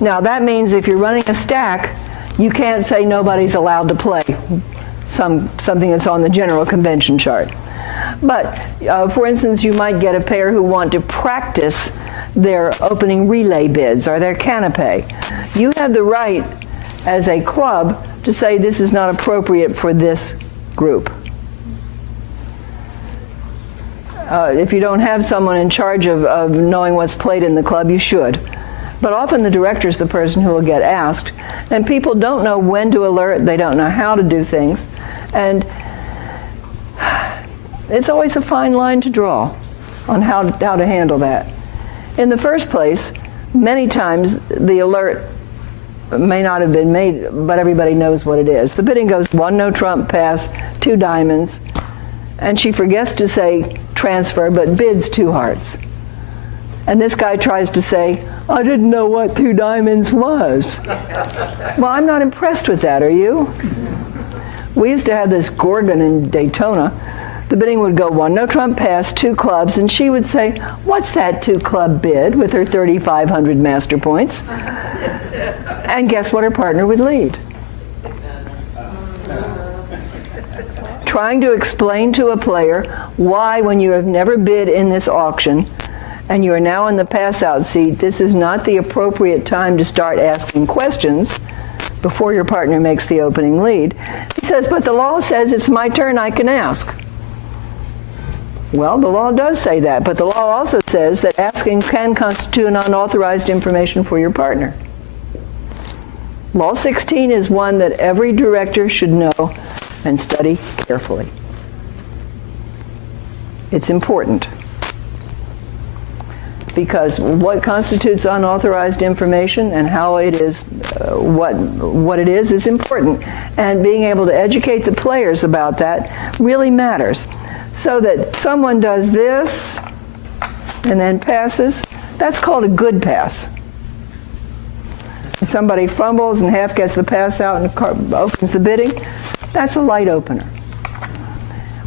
Now that means if you're running a stack, you can't say nobody's allowed to play something that's on the general convention chart. But for instance, you might get a pair who want to practice their opening relay bids or their canapé. You have the right as a club to say this is not appropriate for this group. If you don't have someone in charge of knowing what's played in the club, you should. But often the director's the person who will get asked, and people don't know when to alert, they don't know how to do things, and it's always a fine line to draw on how to handle that. In the first place, many times the alert may not have been made, but everybody knows what it is. The bidding goes 1 no trump pass, 2 diamonds, and she forgets to say transfer, but bids 2 hearts. And this guy tries to say, I didn't know what 2 diamonds was. Well, I'm not impressed with that, are you? We used to have this Gorgon in Daytona. The bidding would go 1 no trump pass, 2 clubs, and she would say, what's that 2 club bid, with her 3,500 master points? And guess what her partner would lead? Trying to explain to a player why, when you have never bid in this auction and you are now in the pass-out seat, this is not the appropriate time to start asking questions before your partner makes the opening lead. He says, but the law says it's my turn, I can ask. Well, the law does say that, but the law also says that asking can constitute unauthorized information for your partner. Law 16 is one that every director should know and study carefully. It's important, because what constitutes unauthorized information and how it is, what it is important. And being able to educate the players about that really matters. So that someone does this and then passes, that's called a good pass. If somebody fumbles and half gets the pass out and opens the bidding, that's a light opener.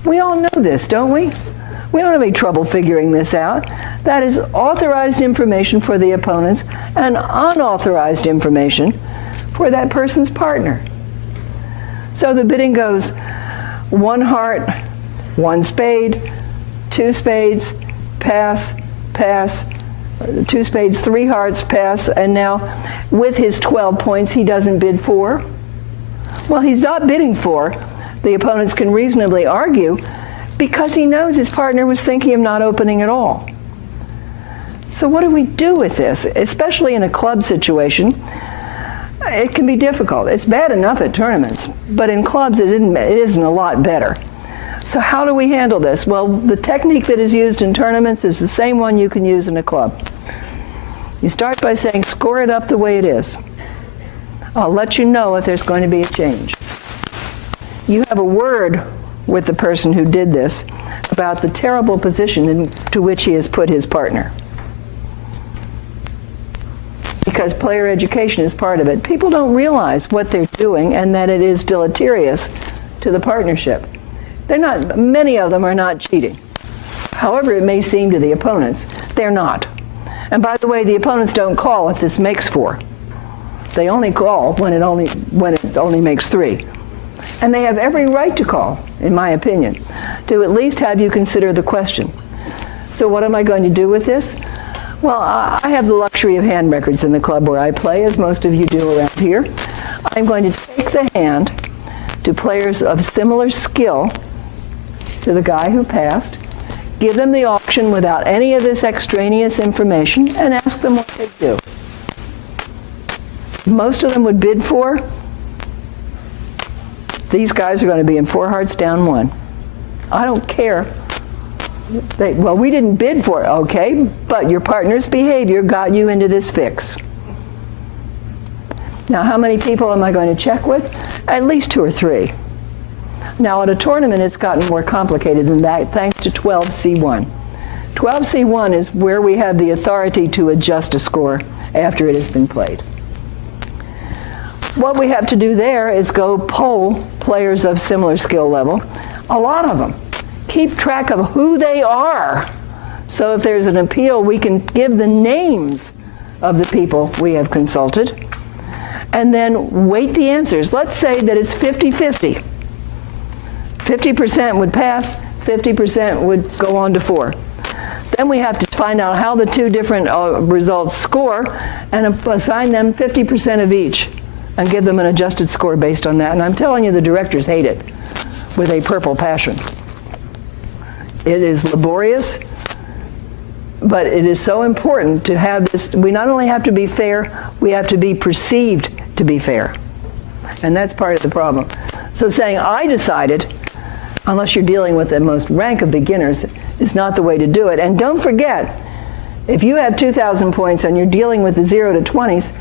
We all know this, don't we? We don't have any trouble figuring this out. That is authorized information for the opponents and unauthorized information for that person's partner. So the bidding goes 1 heart, 1 spade, 2 spades, pass, pass, 2 spades, 3 hearts, pass, and now with his 12 points he doesn't bid 4. Well, he's not bidding 4. The opponents can reasonably argue because he knows his partner was thinking of not opening at all. So what do we do with this? Especially in a club situation, it can be difficult. It's bad enough at tournaments, but in clubs it isn't a lot better. So how do we handle this? Well, the technique that is used in tournaments is the same one you can use in a club. You start by saying, score it up the way it is. I'll let you know if there's going to be a change. You have a word with the person who did this about the terrible position into which he has put his partner. Because player education is part of it. People don't realize what they're doing and that it is deleterious to the partnership. Many of them are not cheating. However it may seem to the opponents, they're not. And by the way, the opponents don't call if this makes 4. They only call when it only makes 3. And they have every right to call, in my opinion, to at least have you consider the question. So what am I going to do with this? Well, I have the luxury of hand records in the club where I play, as most of you do around here. I'm going to take the hand to players of similar skill to the guy who passed, give them the auction without any of this extraneous information, and ask them what they do. Most of them would bid 4. These guys are going to be in 4 hearts down 1. I don't care. Well, we didn't bid for it. Okay, but your partner's behavior got you into this fix. Now, how many people am I going to check with? At least 2 or 3. Now, at a tournament, it's gotten more complicated than that, thanks to 12C1. 12C1 is where we have the authority to adjust a score after it has been played. What we have to do there is go poll players of similar skill level, a lot of them. Keep track of who they are. So if there's an appeal, we can give the names of the people we have consulted, and then weight the answers. Let's say that it's 50-50. 50% would pass, 50% would go on to 4. Then we have to find out how the two different results score and assign them 50% of each and give them an adjusted score based on that. And I'm telling you, the directors hate it with a purple passion. It is laborious, but it is so important to have this. We not only have to be fair, we have to be perceived to be fair. And that's part of the problem. So saying, I decided, unless you're dealing with the most rank of beginners, is not the way to do it. And don't forget, if you have 2,000 points and you're dealing with the 0 to 20s,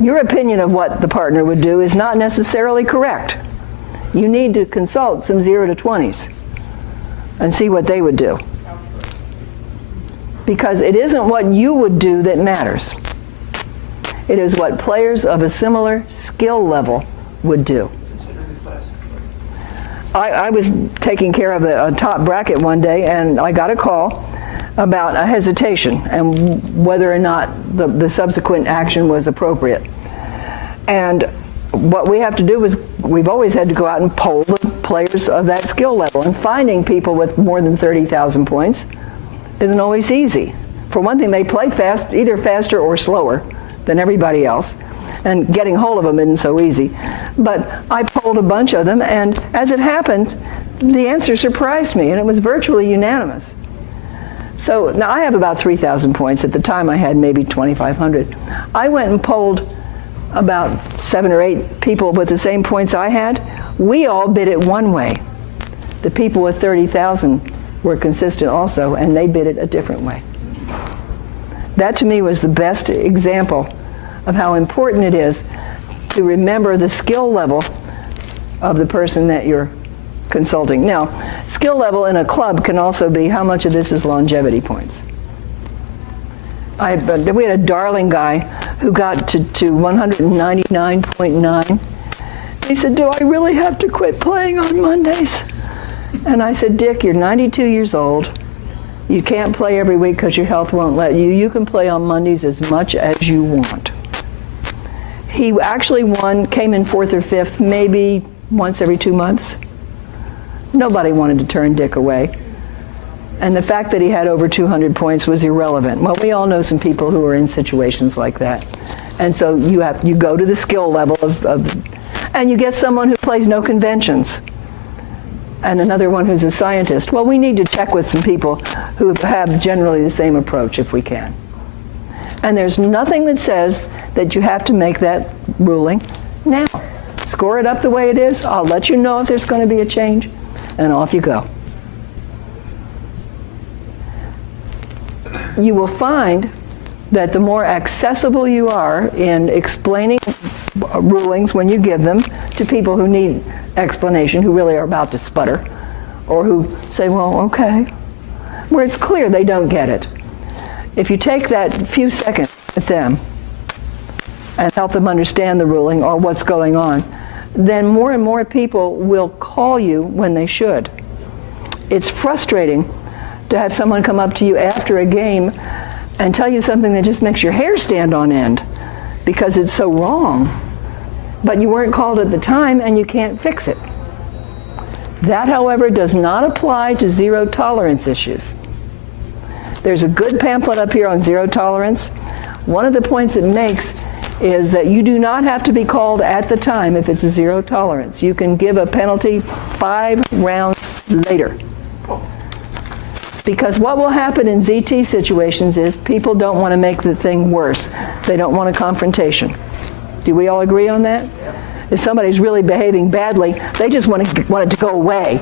your opinion of what the partner would do is not necessarily correct. You need to consult some 0 to 20s and see what they would do. Because it isn't what you would do that matters. It is what players of a similar skill level would do. I was taking care of a top bracket one day, and I got a call about a hesitation and whether or not the subsequent action was appropriate. And what we have to do is, we've always had to go out and poll the players of that skill level, and finding people with more than 30,000 points isn't always easy. For one thing, they play fast, either faster or slower than everybody else, and getting hold of them isn't so easy. But I polled a bunch of them, and as it happened, the answer surprised me, and it was virtually unanimous. So now I have about 3,000 points. At the time I had maybe 2,500. I went and polled about 7 or 8 people with the same points I had. We all bid it one way. The people with 30,000 were consistent also, and they bid it a different way. That to me was the best example of how important it is to remember the skill level of the person that you're consulting. Now, skill level in a club can also be how much of this is longevity points. We had a darling guy who got to 199.9. He said, "Do I really have to quit playing on Mondays?" And I said, "Dick, you're 92 years old. You can't play every week because your health won't let you. You can play on Mondays as much as you want." He actually came in 4th or 5th, maybe once every 2 months. Nobody wanted to turn Dick away. And the fact that he had over 200 points was irrelevant. Well, we all know some people who are in situations like that. And so you go to the skill level and you get someone who plays no conventions, and another one who's a scientist. Well, we need to check with some people who have generally the same approach if we can. And there's nothing that says that you have to make that ruling now. Score it up the way it is. I'll let you know if there's going to be a change, and off you go. You will find that the more accessible you are in explaining rulings when you give them to people who need explanation, who really are about to sputter, or who say, well, okay, where it's clear they don't get it. If you take that few seconds with them and help them understand the ruling or what's going on, then more and more people will call you when they should. It's frustrating to have someone come up to you after a game and tell you something that just makes your hair stand on end because it's so wrong. But you weren't called at the time and you can't fix it. That, however, does not apply to zero tolerance issues. There's a good pamphlet up here on zero tolerance. One of the points it makes is that you do not have to be called at the time if it's a zero tolerance. You can give a penalty 5 rounds later. Because what will happen in ZT situations is people don't want to make the thing worse. They don't want a confrontation. Do we all agree on that? If somebody's really behaving badly, they just want it to go away.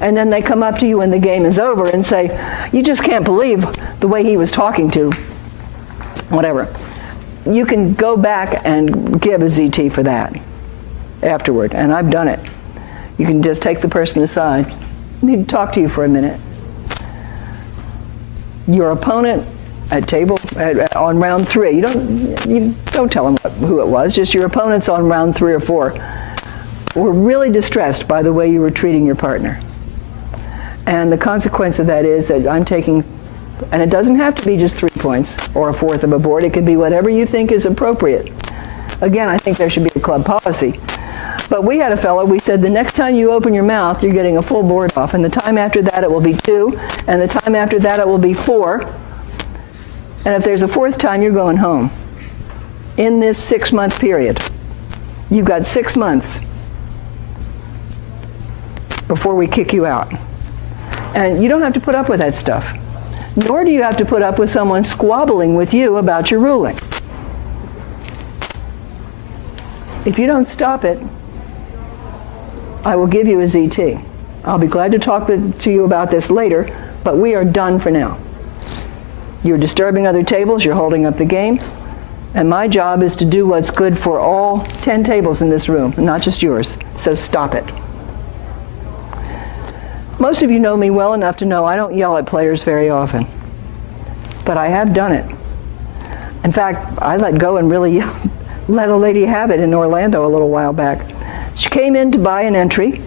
And then they come up to you when the game is over and say, you just can't believe the way he was talking to, whatever. You can go back and give a ZT for that afterward, and I've done it. You can just take the person aside. I need to talk to you for a minute. Your opponent on round 3, you don't tell them who it was, just your opponents on round 3 or 4 were really distressed by the way you were treating your partner. And the consequence of that is that I'm taking, and it doesn't have to be just 3 points or a fourth of a board. It can be whatever you think is appropriate. Again, I think there should be a club policy. But we had a fellow, we said, the next time you open your mouth, you're getting a full board off. And the time after that, it will be 2. And the time after that, it will be 4. And if there's a fourth time, you're going home. In this 6-month period. You've got 6 months before we kick you out. And you don't have to put up with that stuff. Nor do you have to put up with someone squabbling with you about your ruling. If you don't stop it, I will give you a ZT. I'll be glad to talk to you about this later, but we are done for now. You're disturbing other tables, you're holding up the game, and my job is to do what's good for all 10 tables in this room, not just yours, so stop it. Most of you know me well enough to know I don't yell at players very often, but I have done it. In fact, I let go and really let a lady have it in Orlando a little while back. She came in to buy an entry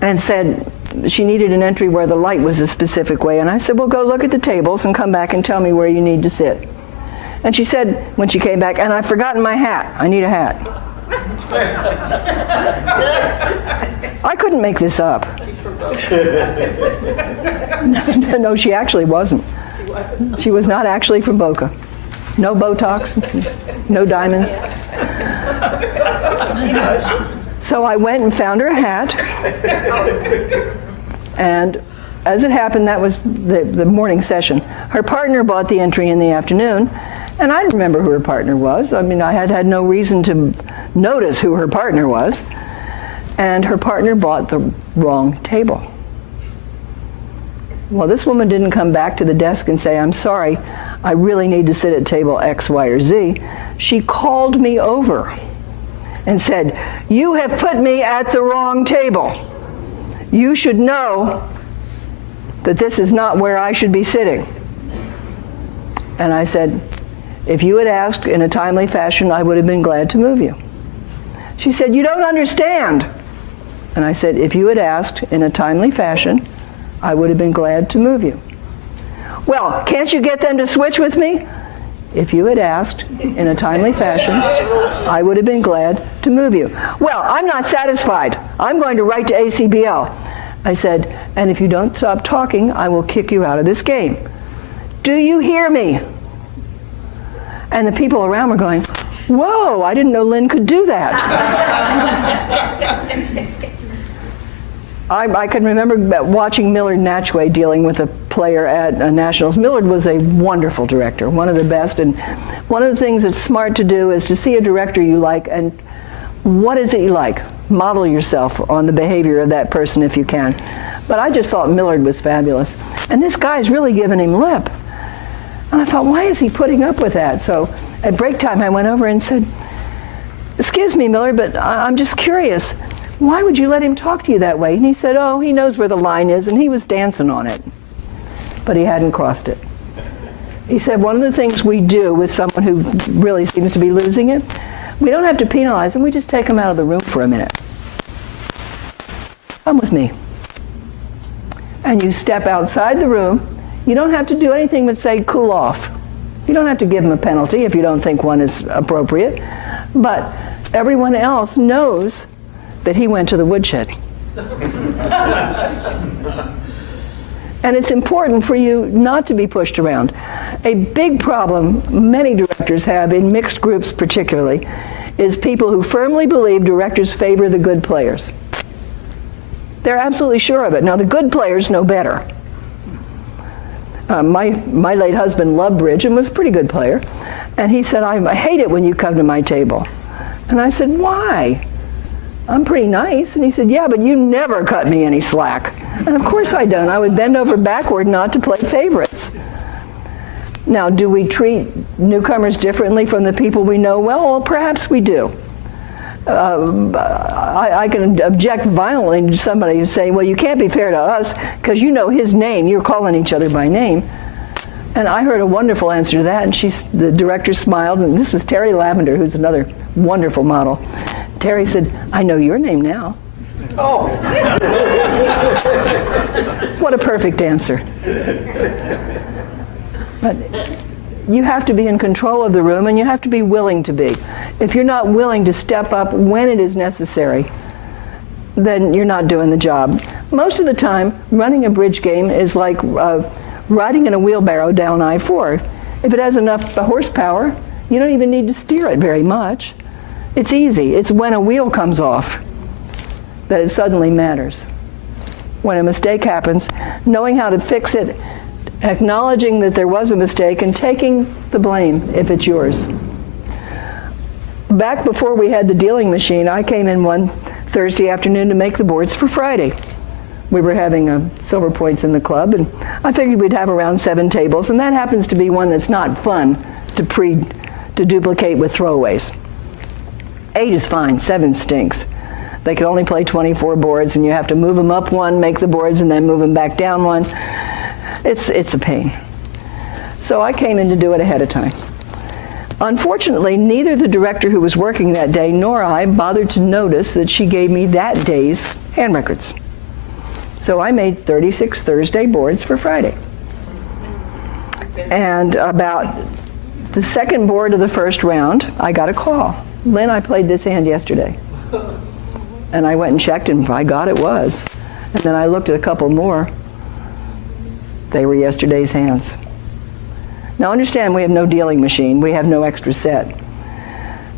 and said she needed an entry where the light was a specific way. And I said, well, go look at the tables and come back and tell me where you need to sit. And she said, when she came back, and I've forgotten my hat. I need a hat. I couldn't make this up. No, she actually wasn't. She was not actually from Boca. No Botox, no diamonds. So I went and found her a hat, and as it happened, that was the morning session. Her partner bought the entry in the afternoon, and I didn't remember who her partner was. I mean, I had no reason to notice who her partner was, and her partner bought the wrong table. Well, this woman didn't come back to the desk and say, I'm sorry, I really need to sit at table X, Y, or Z. She called me over and said, you have put me at the wrong table. You should know that this is not where I should be sitting. And I said, if you had asked in a timely fashion, I would have been glad to move you. She said, you don't understand. And I said, if you had asked in a timely fashion, I would have been glad to move you. Well, can't you get them to switch with me? If you had asked in a timely fashion, I would have been glad to move you. Well, I'm not satisfied. I'm going to write to ACBL. I said, and if you don't stop talking, I will kick you out of this game. Do you hear me? And the people around were going, whoa, I didn't know Lynn could do that. I can remember watching Millard Natchway dealing with a player at Nationals. Millard was a wonderful director, one of the best, and one of the things that's smart to do is to see a director you like, and what is it you like? Model yourself on the behavior of that person if you can. But I just thought Millard was fabulous. And this guy's really giving him lip. And I thought, why is he putting up with that? So at break time, I went over and said, excuse me, Millard, but I'm just curious. Why would you let him talk to you that way? And he said, oh, he knows where the line is, and he was dancing on it. But he hadn't crossed it. He said, one of the things we do with someone who really seems to be losing it, we don't have to penalize them, we just take them out of the room for a minute. Come with me. And you step outside the room. You don't have to do anything but say, cool off. You don't have to give them a penalty if you don't think one is appropriate. But everyone else knows that he went to the woodshed. And it's important for you not to be pushed around. A big problem many directors have, in mixed groups particularly, is people who firmly believe directors favor the good players. They're absolutely sure of it. Now, the good players know better. My late husband loved bridge and was a pretty good player. And he said, I hate it when you come to my table. And I said, why? I'm pretty nice. And he said, yeah, but you never cut me any slack. And of course I don't. I would bend over backward not to play favorites. Now, do we treat newcomers differently from the people we know well? Perhaps we do. I can object violently to somebody who's saying, well, you can't be fair to us because you know his name. You're calling each other by name. And I heard a wonderful answer to that, and the director smiled, and this was Terry Lavender, who's another wonderful model. Terry said, I know your name now. Oh. What a perfect answer. But you have to be in control of the room, and you have to be willing to be. If you're not willing to step up when it is necessary, then you're not doing the job. Most of the time, running a bridge game is like riding in a wheelbarrow down I-4. If it has enough horsepower, you don't even need to steer it very much. It's easy. It's when a wheel comes off that it suddenly matters. When a mistake happens, knowing how to fix it, acknowledging that there was a mistake, and taking the blame if it's yours. Back before we had the dealing machine, I came in one Thursday afternoon to make the boards for Friday. We were having silver points in the club, and I figured we'd have around 7 tables, and that happens to be one that's not fun to duplicate with throwaways. 8 is fine, 7 stinks. They can only play 24 boards, and you have to move them up one, make the boards, and then move them back down one. It's a pain. So I came in to do it ahead of time. Unfortunately, neither the director who was working that day nor I bothered to notice that she gave me that day's hand records. So I made 36 Thursday boards for Friday. And about the second board of the first round, I got a call. Lynn, I played this hand yesterday. And I went and checked, and by God, it was. And then I looked at a couple more. They were yesterday's hands. Now understand, we have no dealing machine. We have no extra set.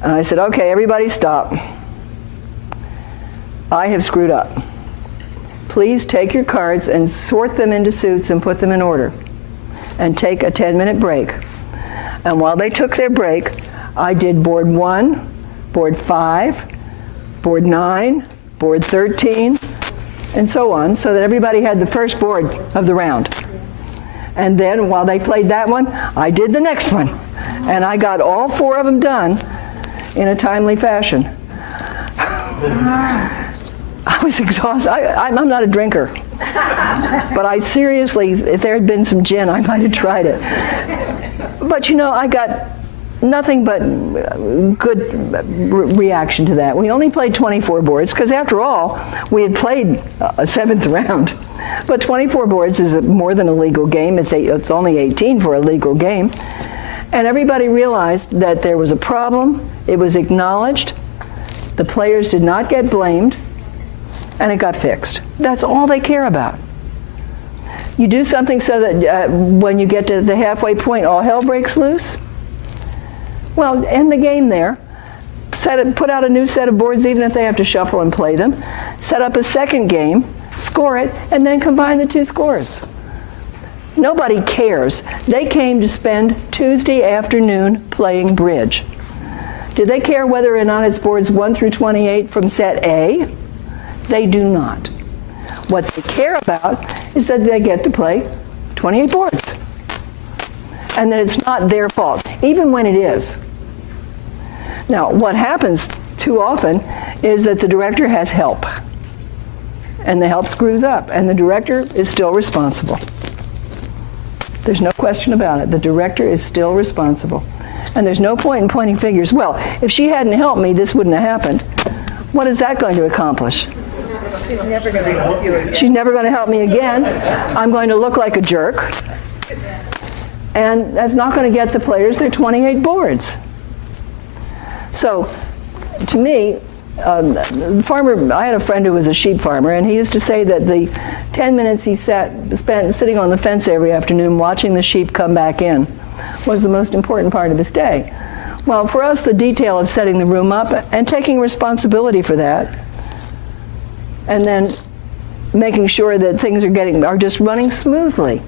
And I said, okay, everybody stop. I have screwed up. Please take your cards and sort them into suits and put them in order. And take a 10-minute break. And while they took their break, I did board 1, board 5, board 9, board 13, and so on, so that everybody had the first board of the round. And then while they played that one, I did the next one. And I got all 4 of them done in a timely fashion. I was exhausted. I'm not a drinker. But I seriously, if there had been some gin, I might have tried it. But you know, I got nothing but good reaction to that. We only played 24 boards, because after all, we had played a 7th round. But 24 boards is more than a legal game. It's only 18 for a legal game. And everybody realized that there was a problem. It was acknowledged. The players did not get blamed. And it got fixed. That's all they care about. You do something so that when you get to the halfway point, all hell breaks loose. Well, end the game there. Put out a new set of boards, even if they have to shuffle and play them. Set up a second game, score it, and then combine the 2 scores. Nobody cares. They came to spend Tuesday afternoon playing bridge. Do they care whether or not it's boards 1 through 28 from set A? They do not. What they care about is that they get to play 28 boards. And that it's not their fault, even when it is. Now, what happens too often is that the director has help. And the help screws up, and the director is still responsible. There's no question about it. The director is still responsible. And there's no point in pointing fingers. Well, if she hadn't helped me, this wouldn't have happened. What is that going to accomplish? She's never going to help you again. She's never going to help me again. I'm going to look like a jerk. And that's not going to get the players their 28 boards. So, to me, farmer, I had a friend who was a sheep farmer, and he used to say that the 10 minutes he spent sitting on the fence every afternoon watching the sheep come back in was the most important part of his day. Well, for us, the detail of setting the room up and taking responsibility for that, and then making sure that things are just running smoothly.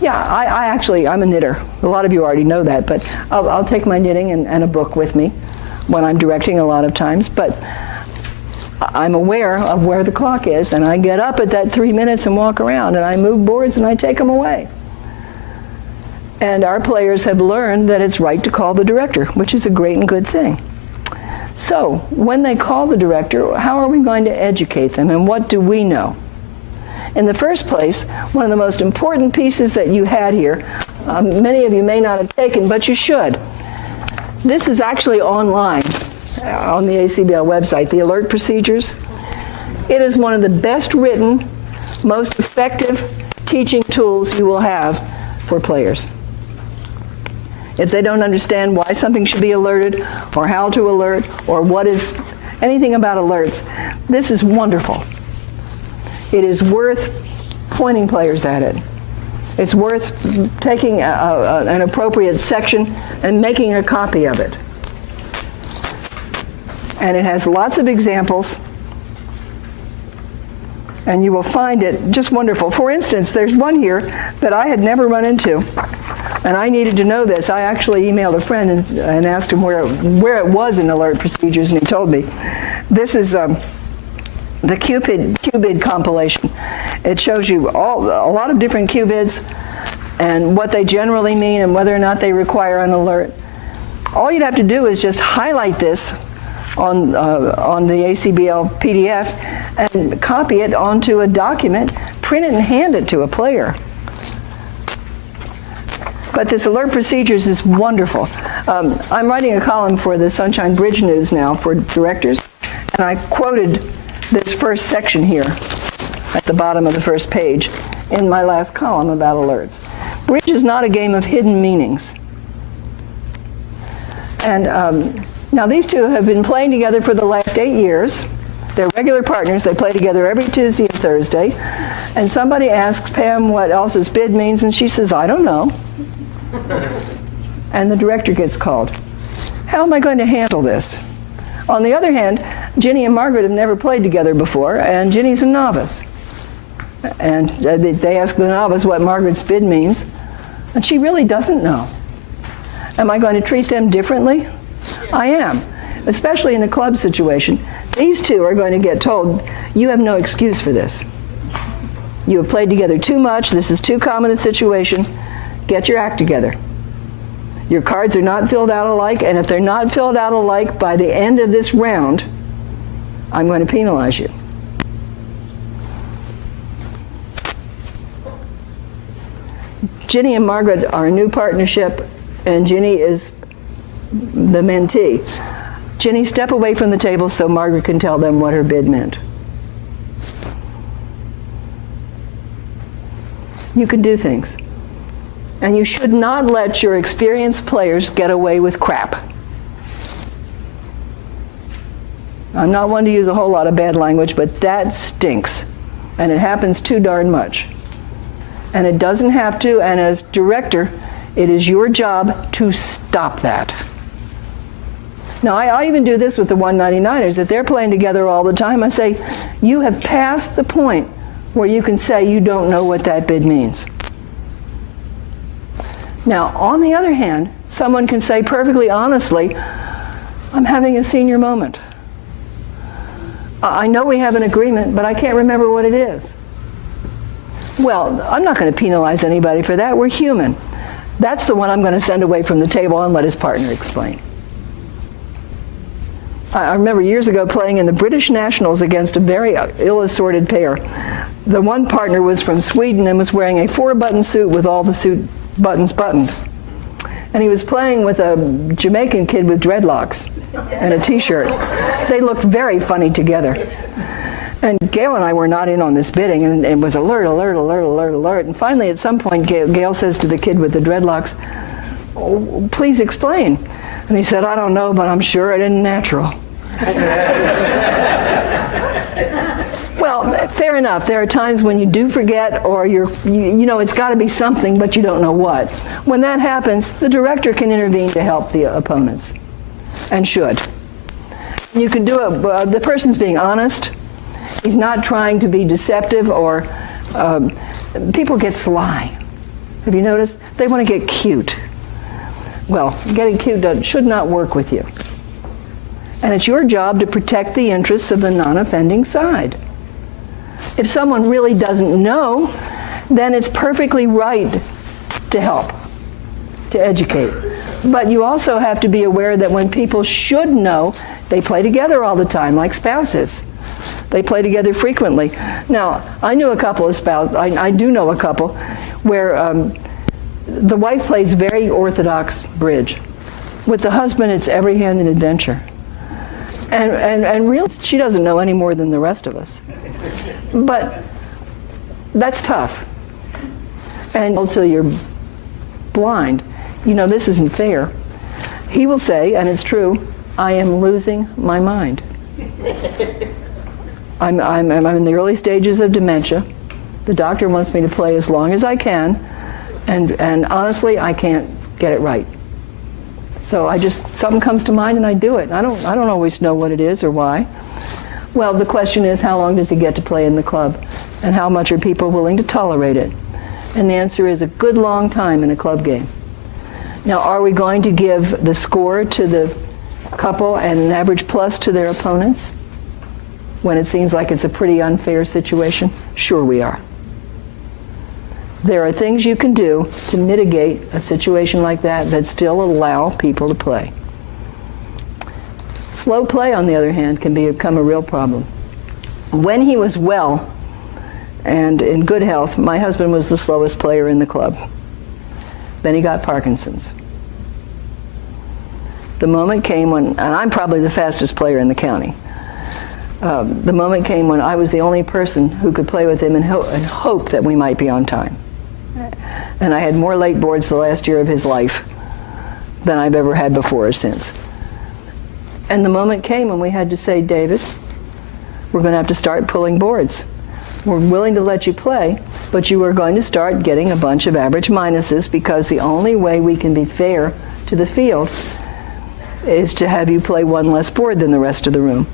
Yeah, I'm a knitter. A lot of you already know that, but I'll take my knitting and a book with me when I'm directing a lot of times, but I'm aware of where the clock is, and I get up at that 3 minutes and walk around, and I move boards and I take them away. And our players have learned that it's right to call the director, which is a great and good thing. So, when they call the director, how are we going to educate them, and what do we know? In the first place, one of the most important pieces that you had here, many of you may not have taken, but you should. This is actually online on the ACBL website, the alert procedures. It is one of the best written, most effective teaching tools you will have for players. if they don't understand why something should be alerted, or how to alert, or what is anything about alerts, this is wonderful. It is worth pointing players at it. It's worth taking an appropriate section and making a copy of it. And it has lots of examples, and you will find it just wonderful. For instance, there's one here that I had never run into, and I needed to know this. I actually emailed a friend and asked him where it was in alert procedures, and he told me. This is the qubit compilation. It shows you a lot of different qubits and what they generally mean and whether or not they require an alert. All you'd have to do is just highlight this on the ACBL PDF and copy it onto a document, print it and hand it to a player. But this alert procedures is wonderful. I'm writing a column for the Sunshine Bridge News now for directors, and I quoted this first section here at the bottom of the first page in my last column about alerts. Bridge is not a game of hidden meanings. And now these two have been playing together for the last 8 years. They're regular partners. They play together every Tuesday and Thursday. And somebody asks Pam what else's bid means, and she says, I don't know. And the director gets called. How am I going to handle this? On the other hand, Ginny and Margaret have never played together before, and Ginny's a novice. And they ask the novice what Margaret's bid means, and she really doesn't know. Am I going to treat them differently? I am, especially in a club situation. These two are going to get told, you have no excuse for this. You have played together too much. This is too common a situation. Get your act together. Your cards are not filled out alike, and if they're not filled out alike by the end of this round, I'm going to penalize you. Ginny and Margaret are a new partnership, and Ginny is the mentee. Ginny, step away from the table so Margaret can tell them what her bid meant. You can do things. And you should not let your experienced players get away with crap. I'm not one to use a whole lot of bad language, but that stinks. And it happens too darn much. And it doesn't have to, and as director, it is your job to stop that. Now, I even do this with the 199ers. If they're playing together all the time, I say, you have passed the point where you can say you don't know what that bid means. Now, on the other hand, someone can say perfectly honestly, I'm having a senior moment. I know we have an agreement, but I can't remember what it is. Well, I'm not going to penalize anybody for that. We're human. That's the one I'm going to send away from the table and let his partner explain. I remember years ago playing in the British Nationals against a very ill-assorted pair. The one partner was from Sweden and was wearing a 4-button suit with all the suit buttons buttoned. And he was playing with a Jamaican kid with dreadlocks and a t-shirt. They looked very funny together. And Gail and I were not in on this bidding, and it was alert, alert, alert, alert, alert. And finally, at some point, Gail says to the kid with the dreadlocks, oh, please explain. And he said, I don't know, but I'm sure it isn't natural. Well, fair enough. There are times when you do forget, or you know it's got to be something, but you don't know what. When that happens, the director can intervene to help the opponents, and should. You can do it. The person's being honest. He's not trying to be deceptive, or people get sly. Have you noticed? They want to get cute. Well, getting cute should not work with you. And it's your job to protect the interests of the non-offending side. If someone really doesn't know, then it's perfectly right to help, to educate. But you also have to be aware that when people should know, they play together all the time, like spouses. They play together frequently. Now, I knew a couple of spouses, I do know a couple, where the wife plays very orthodox bridge. With the husband, it's every hand in adventure. And real, she doesn't know any more than the rest of us. But that's tough. And until you're blind, you know, this isn't fair. He will say, and it's true, I am losing my mind. I'm in the early stages of dementia. The doctor wants me to play as long as I can, and honestly, I can't get it right. So something comes to mind and I do it. I don't always know what it is or why. Well, the question is, how long does he get to play in the club? And how much are people willing to tolerate it? And the answer is a good long time in a club game. Now, are we going to give the score to the couple and an average plus to their opponents when it seems like it's a pretty unfair situation? Sure we are. There are things you can do to mitigate a situation like that still allow people to play. Slow play, on the other hand, can become a real problem. When he was well and in good health, my husband was the slowest player in the club. Then he got Parkinson's. The moment came when, and I'm probably the fastest player in the county, the moment came when I was the only person who could play with him and hope that we might be on time. And I had more late boards the last year of his life than I've ever had before or since. And the moment came when we had to say, David, we're going to have to start pulling boards. We're willing to let you play, but you are going to start getting a bunch of average minuses, because the only way we can be fair to the field is to have you play one less board than the rest of the room.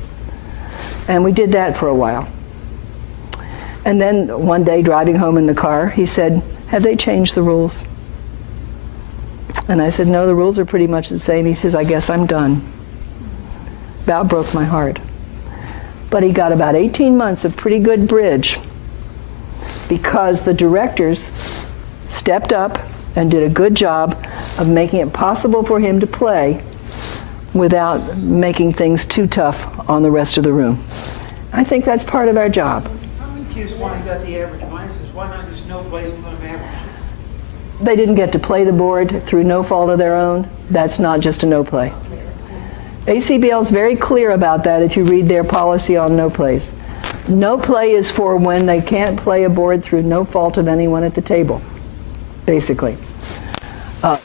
And we did that for a while. And then one day, driving home in the car, he said, have they changed the rules? And I said, no, the rules are pretty much the same. He says, I guess I'm done. About broke my heart. But he got about 18 months of pretty good bridge because the directors stepped up and did a good job of making it possible for him to play without making things too tough on the rest of the room. I think that's part of our job. I'm confused why you got the average minuses. Why not just no plays and let them average? They didn't get to play the board through no fault of their own. That's not just a no play. ACBL is very clear about that if you read their policy on no plays. No play is for when they can't play a board through no fault of anyone at the table, basically.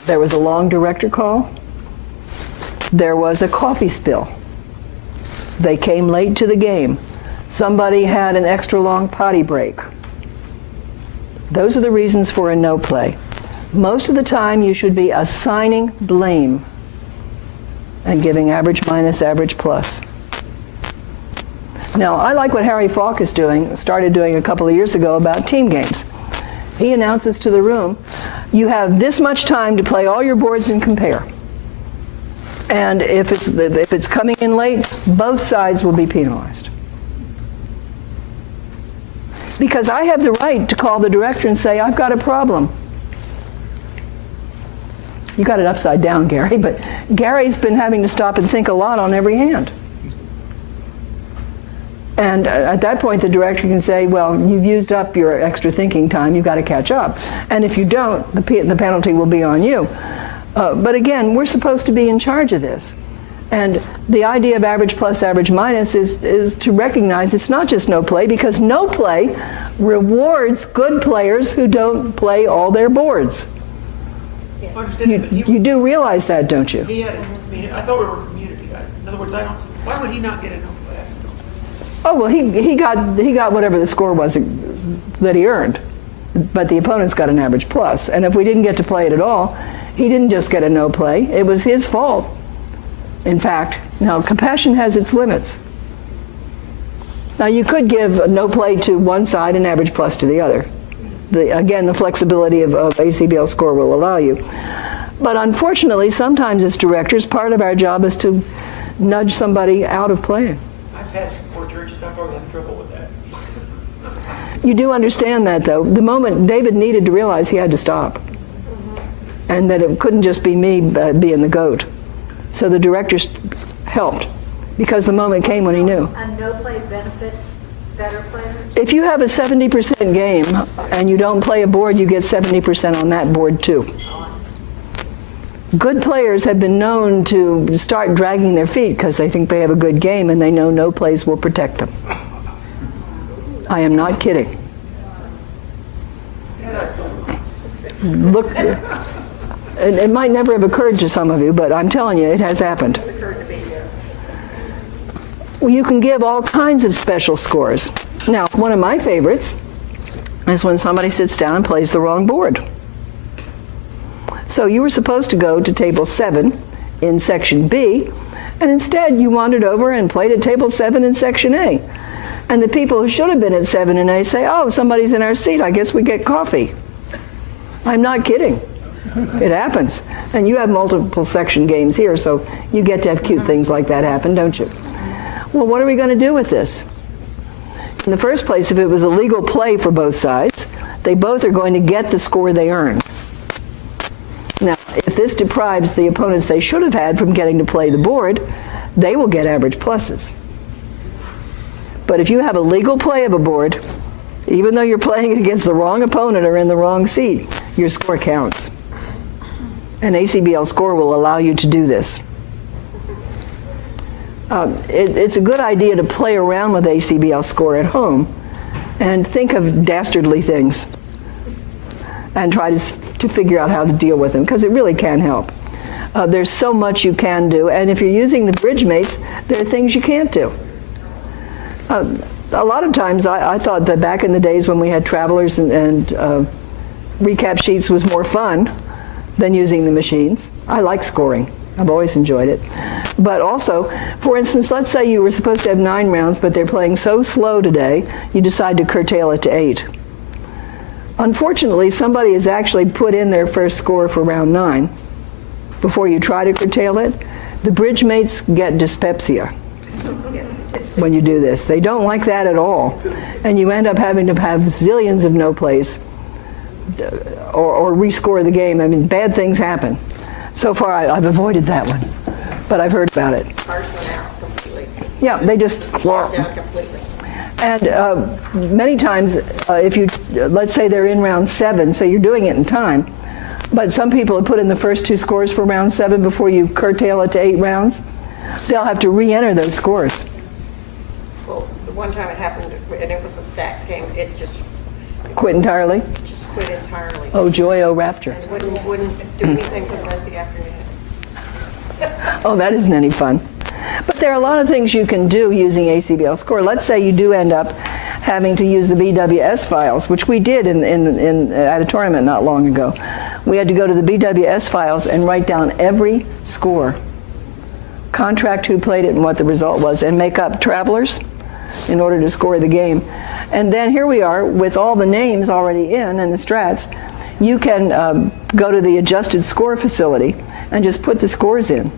There was a long director call. There was a coffee spill. They came late to the game. Somebody had an extra long potty break. Those are the reasons for a no play. Most of the time you should be assigning blame and giving average minus, average plus. Now, I like what Harry Falk is doing, started doing a couple of years ago about team games. He announces to the room, you have this much time to play all your boards and compare. And if it's coming in late, both sides will be penalized. Because I have the right to call the director and say, I've got a problem. You got it upside down, Gary, but Gary's been having to stop and think a lot on every hand. And at that point, the director can say, well, you've used up your extra thinking time, you've got to catch up. And if you don't, the penalty will be on you. But again, we're supposed to be in charge of this. And the idea of average plus, average minus is to recognize it's not just no play, because no play rewards good players who don't play all their boards. You do realize that, don't you? I thought we were a community guy. In other words, why would he not get a no play? Oh, well, he got whatever the score was that he earned. But the opponents got an average plus. And if we didn't get to play it at all, he didn't just get a no play. It was his fault. In fact, now compassion has its limits. Now you could give a no play to one side and average plus to the other. Again, the flexibility of ACBL score will allow you. But unfortunately, sometimes as directors, part of our job is to nudge somebody out of playing. I've had 4 churches, I've already had trouble with that. You do understand that, though. The moment David needed to realize he had to stop. And that it couldn't just be me being the goat. So the directors helped, because the moment came when he knew. And no play benefits better players? If you have a 70% game and you don't play a board, you get 70% on that board too. Good players have been known to start dragging their feet because they think they have a good game and they know no plays will protect them. I am not kidding. Look, it might never have occurred to some of you, but I'm telling you, it has happened. It's occurred to me, yeah. Well, you can give all kinds of special scores. Now, one of my favorites is when somebody sits down and plays the wrong board. So you were supposed to go to table 7 in section B, and instead you wandered over and played at table 7 in section A. And the people who should have been at 7 and A say, oh, somebody's in our seat, I guess we get coffee. I'm not kidding. It happens. And you have multiple section games here, so you get to have cute things like that happen, don't you? Well, what are we going to do with this? In the first place, if it was a legal play for both sides, they both are going to get the score they earn. Now, if this deprives the opponents they should have had from getting to play the board, they will get average pluses. But if you have a legal play of a board, even though you're playing it against the wrong opponent or in the wrong seat, your score counts. An ACBL score will allow you to do this. It's a good idea to play around with ACBL score at home and think of dastardly things and try to figure out how to deal with them, because it really can help. There's so much you can do, and if you're using the bridge mates, there are things you can't do. A lot of times I thought that back in the days when we had travelers and recap sheets was more fun than using the machines. I like scoring. I've always enjoyed it. But also, for instance, let's say you were supposed to have 9 rounds, but they're playing so slow today, you decide to curtail it to 8. Unfortunately, somebody has actually put in their first score for round 9 before you try to curtail it. The bridge mates get dyspepsia when you do this. They don't like that at all. And you end up having to have zillions of no plays or rescore the game. I mean, bad things happen. So far, I've avoided that one, but I've heard about it. Ours went out completely. Yeah, they just Locked out completely. And many times, if you, let's say they're in round 7, so you're doing it in time, but some people have put in the first 2 scores for round 7 before you curtail it to 8 rounds, they'll have to re-enter those scores. Well, the one time it happened, and it was a stacks game, it just Quit entirely? quit entirely. Oh joy, oh rapture. And wouldn't do anything for the rest of the afternoon. Oh, that isn't any fun. But there are a lot of things you can do using ACBL score. Let's say you do end up having to use the BWS files, which we did at a tournament not long ago. We had to go to the BWS files and write down every score, contract who played it and what the result was, and make up travelers in order to score the game. And then here we are with all the names already in and the strats. You can go to the adjusted score facility and just put the scores in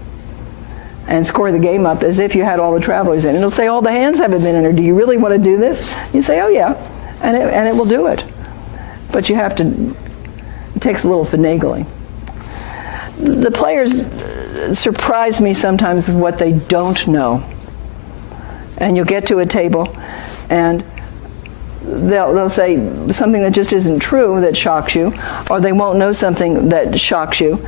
and score the game up as if you had all the travelers in. It'll say all the hands haven't been entered. Do you really want to do this? You say, oh yeah, and it will do it. But you have to, it takes a little finagling. The players surprise me sometimes with what they don't know. And you'll get to a table and they'll say something that just isn't true that shocks you, or they won't know something that shocks you.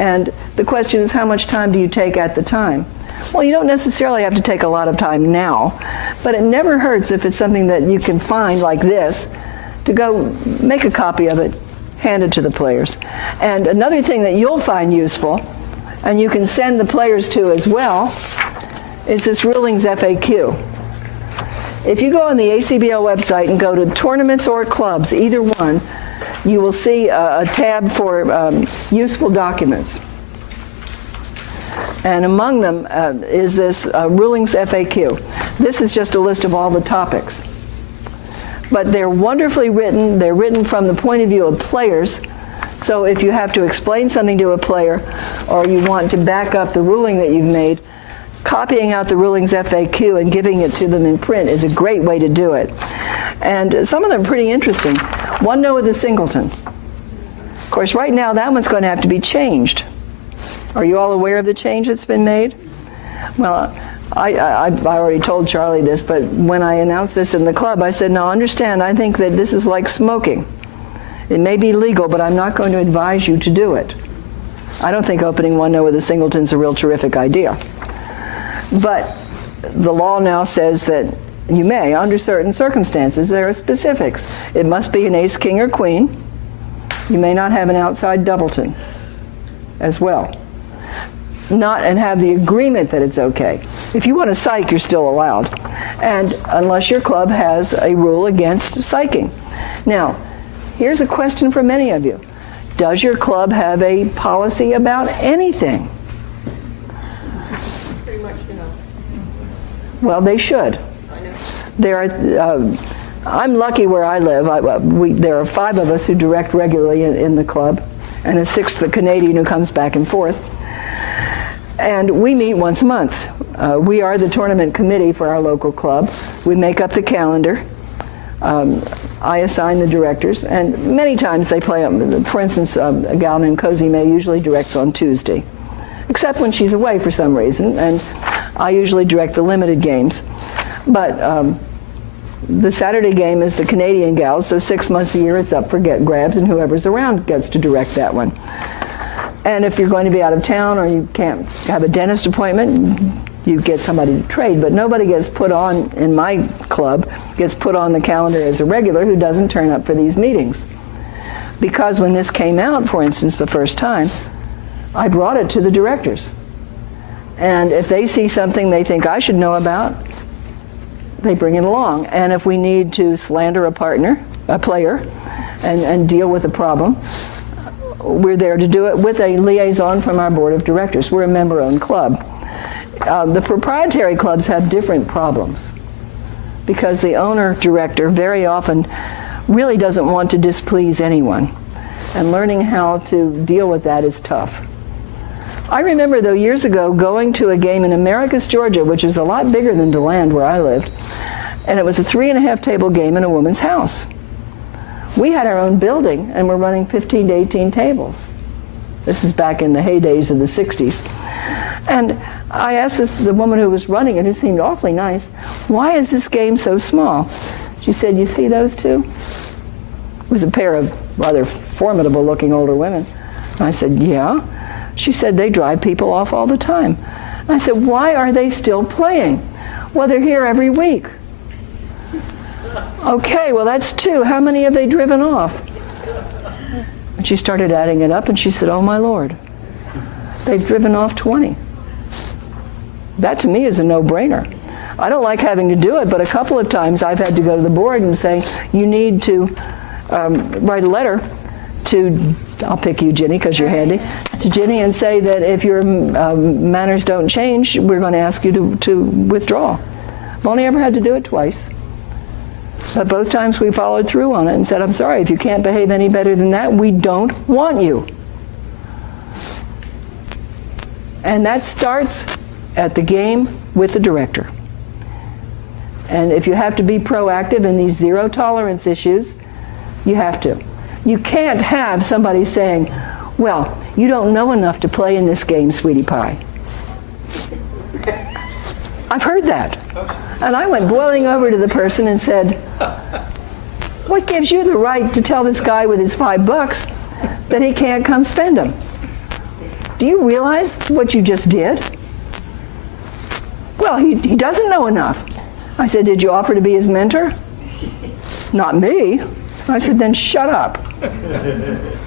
And the question is, how much time do you take at the time? Well, you don't necessarily have to take a lot of time now, but it never hurts if it's something that you can find like this, to go make a copy of it, hand it to the players. And another thing that you'll find useful, and you can send the players to as well, is this rulings FAQ. If you go on the ACBL website and go to tournaments or clubs, either one, you will see a tab for useful documents. And among them is this rulings FAQ. This is just a list of all the topics. But they're wonderfully written. They're written from the point of view of players. So if you have to explain something to a player, or you want to back up the ruling that you've made, copying out the rulings FAQ and giving it to them in print is a great way to do it. And some of them are pretty interesting. One no with a singleton. Of course, right now that one's going to have to be changed. Are you all aware of the change that's been made? Well, I already told Charlie this, but when I announced this in the club, I said, now understand, I think that this is like smoking. It may be legal, but I'm not going to advise you to do it. I don't think opening one no with a singleton is a real terrific idea. But the law now says that you may, under certain circumstances. There are specifics. It must be an ace, king, or queen. You may not have an outside doubleton. as well. Not and have the agreement that it's okay. If you want to psych, you're still allowed. And unless your club has a rule against psyching. Now, here's a question for many of you. Does your club have a policy about anything? Pretty much, Well, they should. I know. There are, I'm lucky where I live. There are 5 of us who direct regularly in the club, and a 6th, the Canadian, who comes back and forth. And we meet once a month. We are the tournament committee for our local club. We make up the calendar. I assign the directors, and many times they play, for instance, a gal named Cozy May usually directs on Tuesday, except when she's away for some reason, and I usually direct the limited games. But the Saturday game is the Canadian gals, so 6 months a year it's up for grabs, and whoever's around gets to direct that one. And if you're going to be out of town or you can't have a dentist appointment, you get somebody to trade. But nobody gets put on, in my club, gets put on the calendar as a regular who doesn't turn up for these meetings. Because when this came out, for instance, the first time, I brought it to the directors. And if they see something they think I should know about, they bring it along. And if we need to slander a player, and deal with a problem, we're there to do it with a liaison from our board of directors. We're a member-owned club. The proprietary clubs have different problems because the owner-director very often really doesn't want to displease anyone, and learning how to deal with that is tough. I remember, though, years ago going to a game in Americus, Georgia, which is a lot bigger than DeLand where I lived, and it was a 3.5 table game in a woman's house. We had our own building, and we're running 15 to 18 tables. This is back in the heydays of the 60s. And I asked the woman who was running it, who seemed awfully nice, why is this game so small? She said, you see those two? It was a pair of rather formidable-looking older women. I said, yeah. She said, they drive people off all the time. I said, why are they still playing? Well, they're here every week. Okay, well, that's 2. How many have they driven off? And she started adding it up, and she said, oh, my Lord, they've driven off 20. That, to me, is a no-brainer. I don't like having to do it, but a couple of times I've had to go to the board and say, you need to write a letter to, I'll pick you, Ginny, because you're handy, to Ginny and say that if your manners don't change, we're going to ask you to withdraw. I've only ever had to do it twice. But both times we followed through on it and said, I'm sorry, if you can't behave any better than that, we don't want you. And that starts at the game with the director. And if you have to be proactive in these zero tolerance issues, you have to. You can't have somebody saying, well, you don't know enough to play in this game, sweetie pie. I've heard that. And I went boiling over to the person and said, what gives you the right to tell this guy with his $5 that he can't come spend them? Do you realize what you just did? Well, he doesn't know enough. I said, did you offer to be his mentor? Not me. I said, then shut up.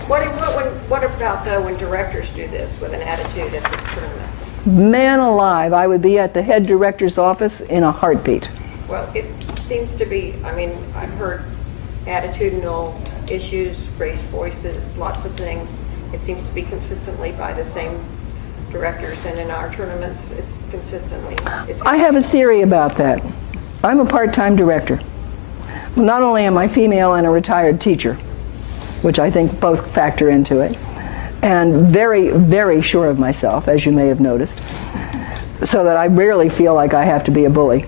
What about, though, when directors do this with an attitude at the tournament? Man alive, I would be at the head director's office in a heartbeat. Well, it seems to be, I mean, I've heard attitudinal issues, raised voices, lots of things. It seems to be consistently by the same directors, and in our tournaments, it's consistently. I have a theory about that. I'm a part-time director. Well, not only am I female and a retired teacher, which I think both factor into it, and very, very sure of myself, as you may have noticed, so that I rarely feel like I have to be a bully.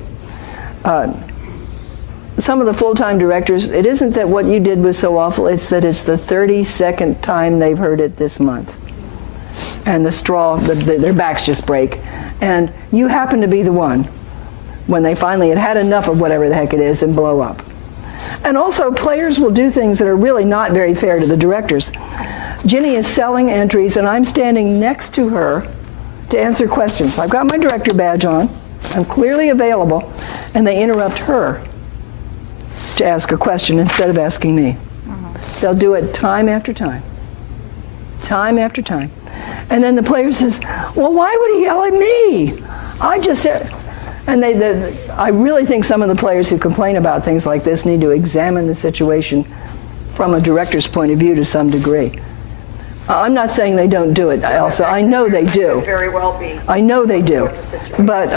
Some of the full-time directors, it isn't that what you did was so awful, it's that it's the 32nd time they've heard it this month. And the straw, their backs just break. And you happen to be the one when they finally had enough of whatever the heck it is and blow up. And also, players will do things that are really not very fair to the directors. Ginny is selling entries, and I'm standing next to her to answer questions. I've got my director badge on. I'm clearly available, and they interrupt her to ask a question instead of asking me. They'll do it time after time. Time after time. And then the player says, well, why would he yell at me? I just... And I really think some of the players who complain about things like this need to examine the situation from a director's point of view to some degree. I'm not saying they don't do it, Elsa. I know they do. Could very well be. I know they do. But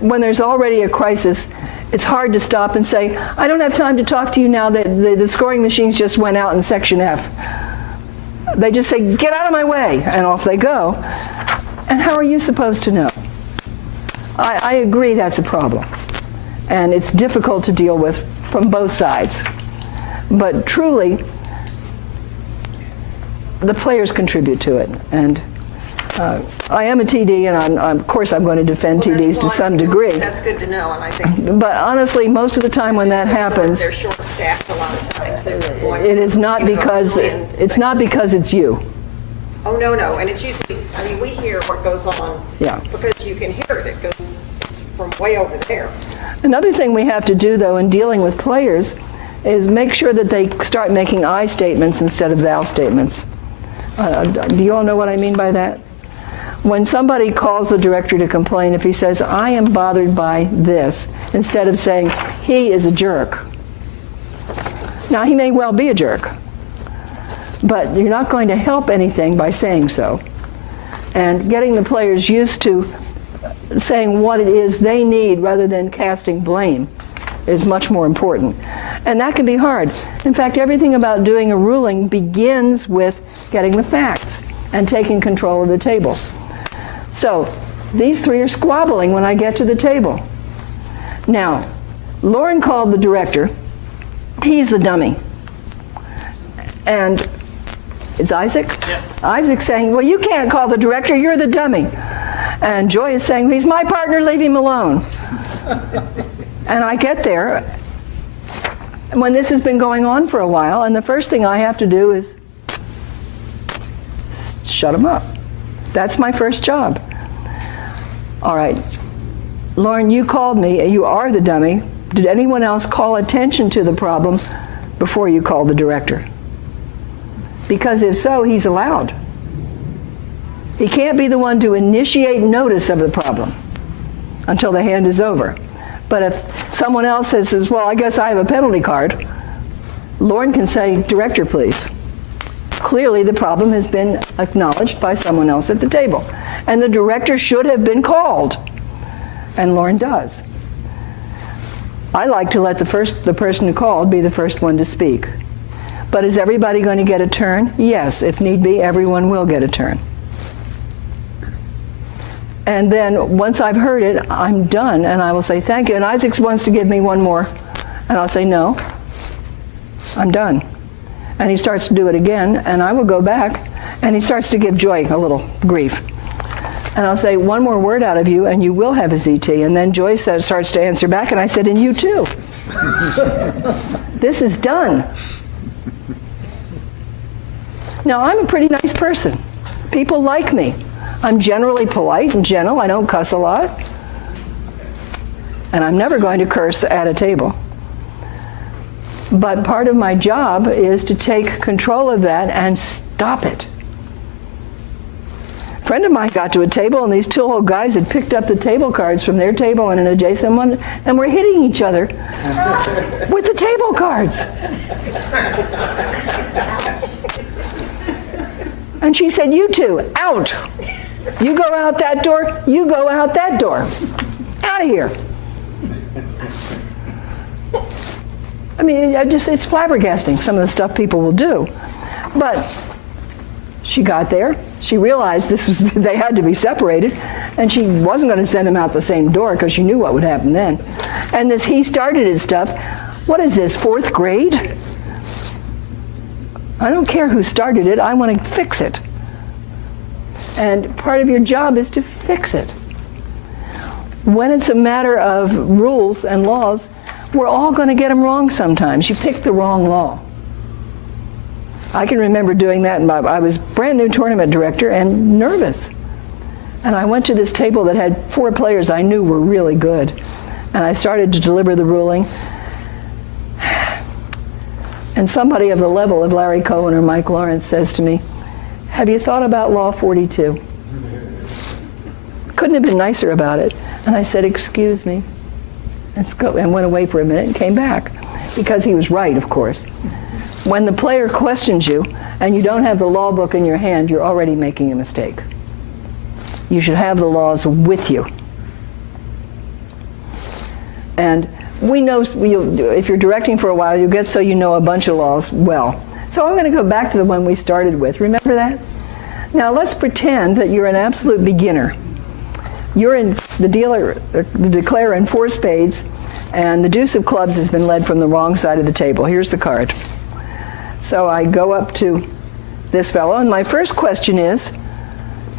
when there's already a crisis, it's hard to stop and say, I don't have time to talk to you now that the scoring machines just went out in section F. They just say, get out of my way, and off they go. And how are you supposed to know? I agree that's a problem. And it's difficult to deal with from both sides. But truly, the players contribute to it. And I am a TD, and of course I'm going to defend TDs to some degree. That's good to know, and I think... But honestly, most of the time when that happens, they're short-staffed a lot of times. it is not because it's you. Oh, no, and it's usually, I mean, we hear what goes on. Yeah. Because you can hear it. It goes from way over there. Another thing we have to do, though, in dealing with players is make sure that they start making I statements instead of thou statements. Do you all know what I mean by that? When somebody calls the director to complain, if he says, I am bothered by this, instead of saying, he is a jerk. Now, he may well be a jerk, but you're not going to help anything by saying so. And getting the players used to saying what it is they need rather than casting blame is much more important. And that can be hard. In fact, everything about doing a ruling begins with getting the facts and taking control of the table. So these three are squabbling when I get to the table. Now, Lauren called the director. He's the dummy. And it's Isaac? Yeah. Isaac's saying, well, you can't call the director, you're the dummy. And Joy is saying, he's my partner, leave him alone. And I get there when this has been going on for a while, and the first thing I have to do is shut him up. That's my first job. All right, Lauren, you called me, you are the dummy. Did anyone else call attention to the problem before you called the director? Because if so, he's allowed. He can't be the one to initiate notice of the problem until the hand is over. But if someone else says, well, I guess I have a penalty card, Lauren can say, director, please. Clearly, the problem has been acknowledged by someone else at the table. And the director should have been called. And Lauren does. I like to let the person who called be the first one to speak. But is everybody going to get a turn? Yes, if need be, everyone will get a turn. And then once I've heard it, I'm done, and I will say thank you. And Isaac wants to give me one more, and I'll say no, I'm done. And he starts to do it again, and I will go back, and he starts to give Joy a little grief. And I'll say, one more word out of you, and you will have a ZT. And then Joy starts to answer back, and I said, and you too. This is done. Now, I'm a pretty nice person. People like me. I'm generally polite and gentle. I don't cuss a lot. And I'm never going to curse at a table. But part of my job is to take control of that and stop it. A friend of mine got to a table, and these two old guys had picked up the table cards from their table and an adjacent one, and were hitting each other with the table cards. And she said, you two, out. You go out that door, you go out that door. Out of here. I mean, it's flabbergasting, some of the stuff people will do. But she got there. She realized they had to be separated, and she wasn't going to send them out the same door because she knew what would happen then. And this he started it stuff, what is this, 4th grade? I don't care who started it, I want to fix it. And part of your job is to fix it. When it's a matter of rules and laws, we're all going to get them wrong sometimes. You pick the wrong law. I can remember doing that, and I was brand new tournament director and nervous. And I went to this table that had 4 players I knew were really good. And I started to deliver the ruling. And somebody of the level of Larry Cohen or Mike Lawrence says to me, have you thought about Law 42? Couldn't have been nicer about it. And I said, excuse me. And went away for a minute and came back. Because he was right, of course. When the player questions you and you don't have the law book in your hand, you're already making a mistake. You should have the laws with you. And we know, if you're directing for a while, you'll get so you know a bunch of laws well. So I'm going to go back to the one we started with. Remember that? Now let's pretend that you're an absolute beginner. You're in the declarer in 4 spades, and the deuce of clubs has been led from the wrong side of the table. Here's the card. So I go up to this fellow, and my first question is,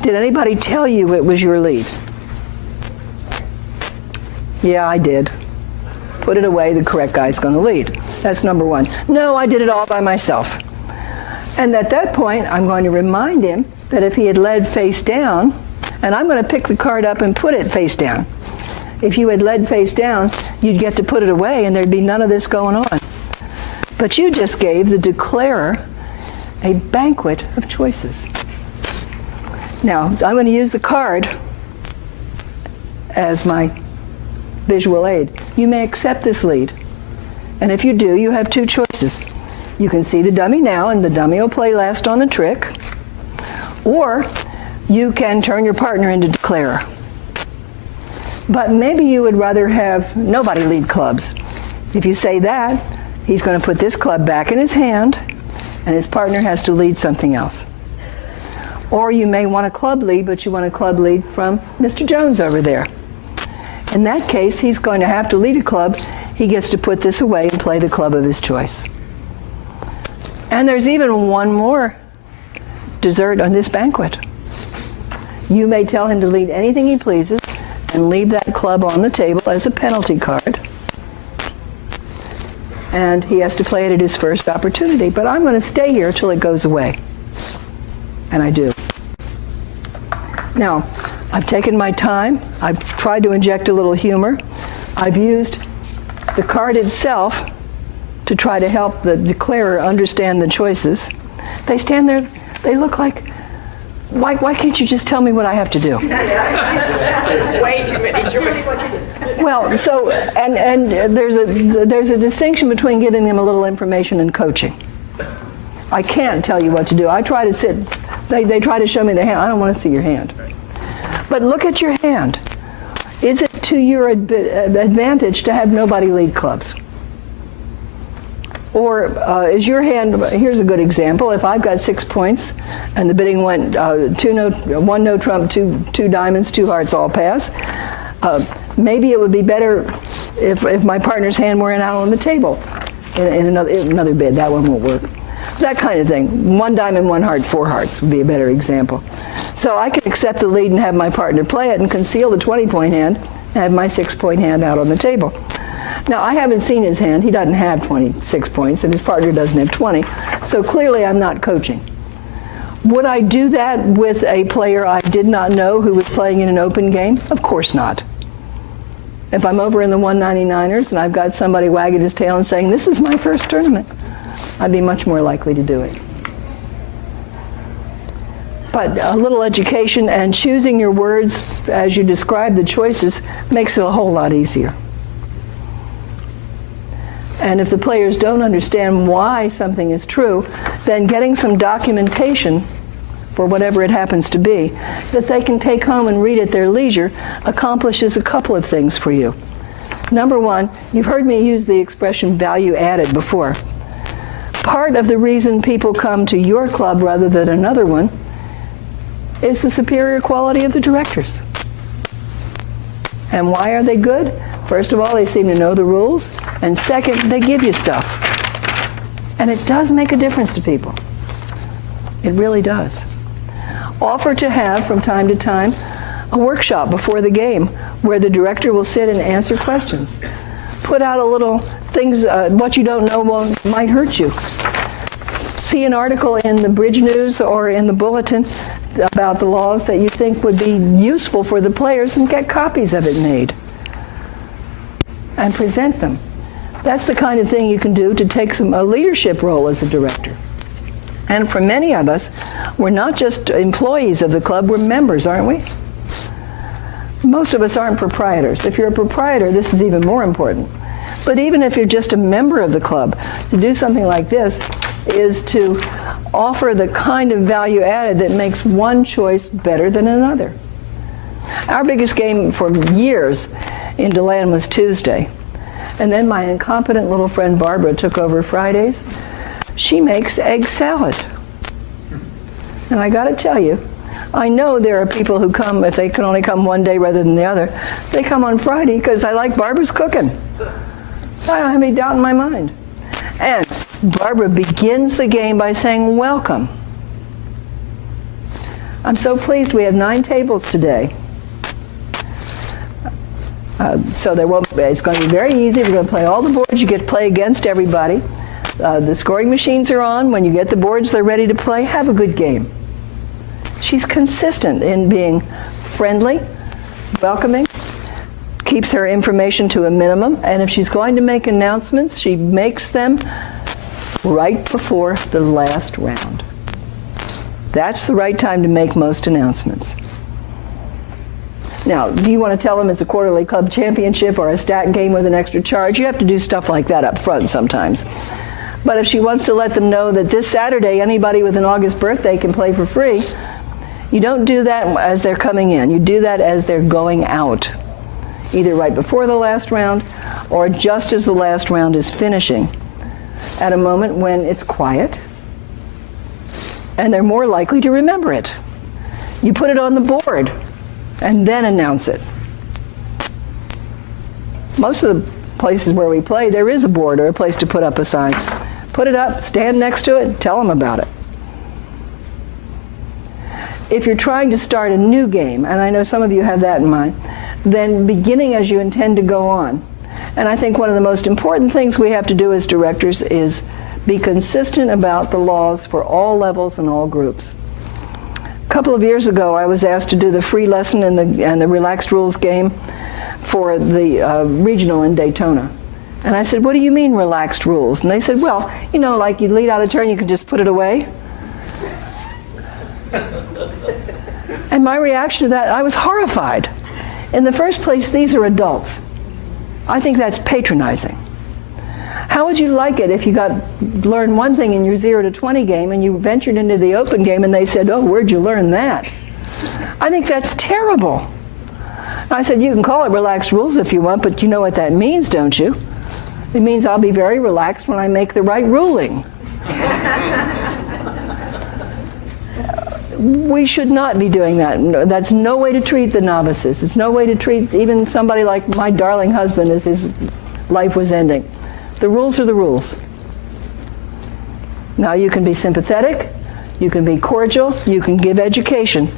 did anybody tell you it was your lead? Yeah, I did. Put it away, the correct guy's going to lead. That's number one. No, I did it all by myself. And at that point, I'm going to remind him that if he had led face down, and I'm going to pick the card up and put it face down. If you had led face down, you'd get to put it away and there'd be none of this going on. But you just gave the declarer a banquet of choices. Now, I'm going to use the card as my visual aid. You may accept this lead. And if you do, you have 2 choices. You can see the dummy now, and the dummy will play last on the trick. Or you can turn your partner into declarer. But maybe you would rather have nobody lead clubs. If you say that, he's going to put this club back in his hand, and his partner has to lead something else. Or you may want a club lead, but you want a club lead from Mr. Jones over there. In that case, he's going to have to lead a club. He gets to put this away and play the club of his choice. And there's even one more dessert on this banquet. You may tell him to lead anything he pleases and leave that club on the table as a penalty card. And he has to play it at his first opportunity. But I'm going to stay here till it goes away. And I do. Now, I've taken my time. I've tried to inject a little humor. I've used the card itself to try to help the declarer understand the choices. They stand there, they look like, why can't you just tell me what I have to do? Way too many choices. Well, so, and there's a distinction between giving them a little information and coaching. I can't tell you what to do. I try to sit, they try to show me the hand. I don't want to see your hand. But look at your hand. Is it to your advantage to have nobody lead clubs? Or is your hand, here's a good example, if I've got 6 points and the bidding went 1 no trump, 2 diamonds, 2 hearts, all pass, maybe it would be better if my partner's hand weren't out on the table in another bid. That one won't work. That kind of thing. 1 diamond, 1 heart, 4 hearts would be a better example. So I can accept the lead and have my partner play it and conceal the 20-point hand and have my 6-point hand out on the table. Now, I haven't seen his hand. He doesn't have 26 points, and his partner doesn't have 20. So clearly, I'm not coaching. Would I do that with a player I did not know who was playing in an open game? Of course not. If I'm over in the 199ers and I've got somebody wagging his tail and saying, this is my first tournament, I'd be much more likely to do it. But a little education and choosing your words as you describe the choices makes it a whole lot easier. And if the players don't understand why something is true, then getting some documentation for whatever it happens to be that they can take home and read at their leisure accomplishes a couple of things for you. Number one, you've heard me use the expression value added before. Part of the reason people come to your club rather than another one is the superior quality of the directors. And why are they good? First of all, they seem to know the rules. And second, they give you stuff. And it does make a difference to people. It really does. Offer to have, from time to time, a workshop before the game where the director will sit and answer questions. Put out a little things, what you don't know might hurt you. See an article in the Bridge News or in the Bulletin about the laws that you think would be useful for the players and get copies of it made and present them. That's the kind of thing you can do to take a leadership role as a director. And for many of us, we're not just employees of the club, we're members, aren't we? Most of us aren't proprietors. If you're a proprietor, this is even more important. But even if you're just a member of the club, to do something like this is to offer the kind of value added that makes one choice better than another. Our biggest game for years in DeLand was Tuesday. And then my incompetent little friend Barbara took over Fridays. She makes egg salad. And I got to tell you, I know there are people who come, if they can only come one day rather than the other, they come on Friday because I like Barbara's cooking. I don't have any doubt in my mind. And Barbara begins the game by saying, welcome. I'm so pleased we have 9 tables today. So it's going to be very easy. We're going to play all the boards. You get to play against everybody. The scoring machines are on. When you get the boards, they're ready to play. Have a good game. She's consistent in being friendly, welcoming, keeps her information to a minimum, and if she's going to make announcements, she makes them right before the last round. That's the right time to make most announcements. Now, do you want to tell them it's a quarterly club championship or a stat game with an extra charge? You have to do stuff like that up front sometimes. But if she wants to let them know that this Saturday anybody with an August birthday can play for free, you don't do that as they're coming in. You do that as they're going out, either right before the last round or just as the last round is finishing, at a moment when it's quiet and they're more likely to remember it. You put it on the board and then announce it. Most of the places where we play, there is a board or a place to put up a sign. Put it up, stand next to it, tell them about it. If you're trying to start a new game, and I know some of you have that in mind, then beginning as you intend to go on. And I think one of the most important things we have to do as directors is be consistent about the laws for all levels and all groups. A couple of years ago, I was asked to do the free lesson and the relaxed rules game for the regional in Daytona. And I said, what do you mean relaxed rules? And they said, well, you know, like you lead out a turn, you can just put it away. And my reaction to that, I was horrified. In the first place, these are adults. I think that's patronizing. How would you like it if you learned one thing in your 0 to 20 game and you ventured into the open game and they said, oh, where'd you learn that? I think that's terrible. I said, you can call it relaxed rules if you want, but you know what that means, don't you? It means I'll be very relaxed when I make the right ruling. We should not be doing that. No, that's no way to treat the novices. It's no way to treat even somebody like my darling husband as his life was ending. The rules are the rules. Now you can be sympathetic, you can be cordial, you can give education,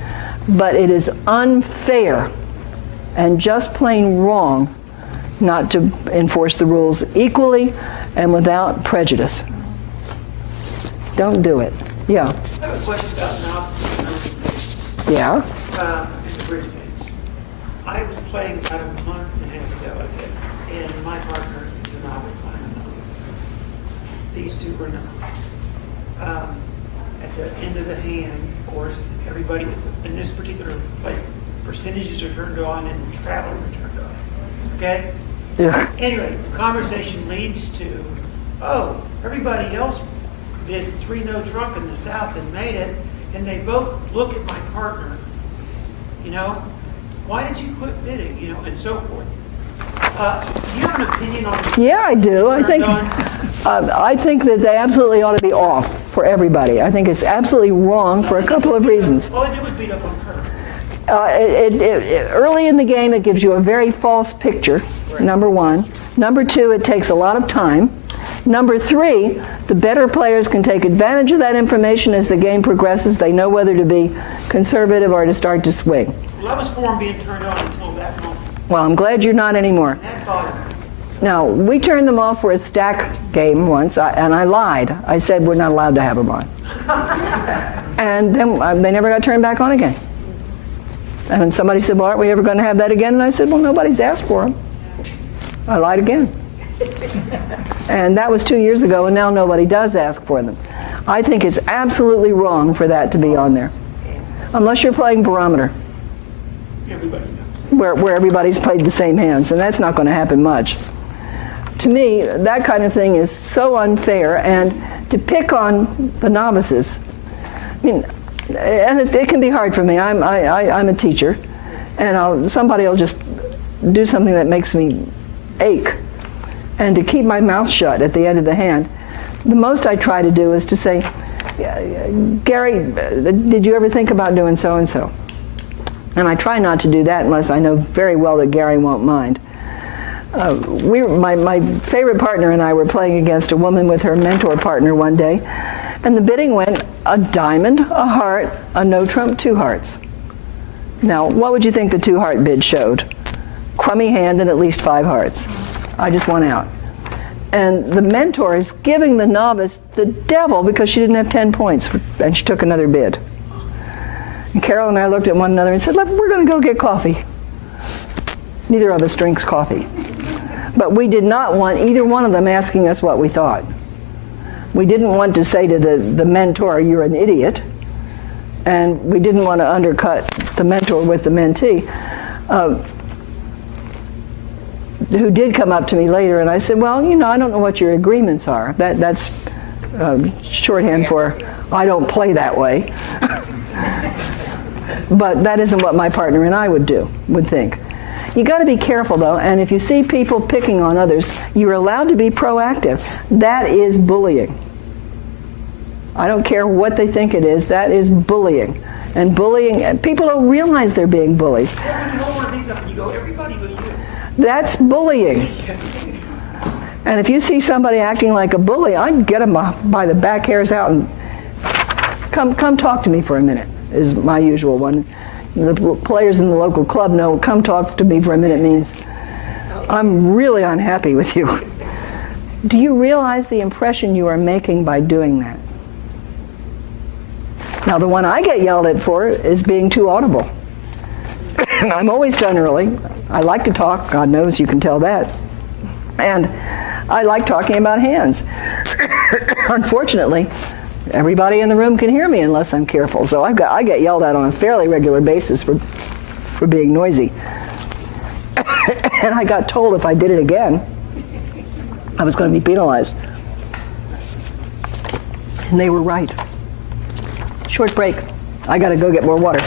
but it is unfair and just plain wrong not to enforce the rules equally and without prejudice. Don't do it. Yeah. I have a question about novices. Yeah. In the bridge games. I was playing about a month and a half ago, I guess, and my partner is a novice, I'm a novice. These two were novices. At the end of the hand, of course, everybody in this particular place, percentages are turned on and travel are turned on. Okay? Yeah. Anyway, the conversation leads to, oh, everybody else did 3-no trump in the South and made it, and they both look at my partner, you know, why did you quit bidding, you know, and so forth. Do you have an opinion on this? Yeah, I do. I think that they absolutely ought to be off for everybody. I think it's absolutely wrong for a couple of reasons. All I did was beat up on her. Early in the game, it gives you a very false picture, number one. Number two, it takes a lot of time. Number three, the better players can take advantage of that information as the game progresses. They know whether to be conservative or to start to swing. Well, I was for him being turned on until that moment. Well, I'm glad you're not anymore. That bothered me. Now, we turned them off for a stack game once, and I lied. I said we're not allowed to have them on. And then they never got turned back on again. And then somebody said, well, aren't we ever going to have that again? And I said, well, nobody's asked for them. I lied again. And that was 2 years ago, and now nobody does ask for them. I think it's absolutely wrong for that to be on there. Unless you're playing barometer, Everybody knows. where everybody's played the same hands, and that's not going to happen much. To me, that kind of thing is so unfair, and to pick on the novices, I mean, and it can be hard for me. I'm a teacher, and somebody will just do something that makes me ache. And to keep my mouth shut at the end of the hand, the most I try to do is to say, Gary, did you ever think about doing so-and-so? And I try not to do that unless I know very well that Gary won't mind. My favorite partner and I were playing against a woman with her mentor partner one day, and the bidding went a diamond, a heart, a no trump, 2 hearts. Now, what would you think the 2-heart bid showed? Crummy hand and at least 5 hearts. I just won out. And the mentor is giving the novice the devil because she didn't have 10 points, and she took another bid. And Carol and I looked at one another and said, look, we're going to go get coffee. Neither of us drinks coffee. But we did not want either one of them asking us what we thought. We didn't want to say to the mentor, you're an idiot. And we didn't want to undercut the mentor with the mentee, who did come up to me later, and I said, well, I don't know what your agreements are. That's shorthand for, I don't play that way. But that isn't what my partner and I would think. You got to be careful, though, and if you see people picking on others, you're allowed to be proactive. That is bullying. I don't care what they think it is, that is bullying. And bullying, people don't realize they're being bullied. You go, everybody but you. That's bullying. And if you see somebody acting like a bully, I'd get them by the back hairs out and come talk to me for a minute, is my usual one. The players in the local club know, come talk to me for a minute means, I'm really unhappy with you. Do you realize the impression you are making by doing that? Now, the one I get yelled at for is being too audible. And I'm always done early. I like to talk, God knows you can tell that. And I like talking about hands. Unfortunately, everybody in the room can hear me unless I'm careful. So I get yelled at on a fairly regular basis for being noisy. And I got told if I did it again, I was going to be penalized. And they were right. Short break. I got to go get more water.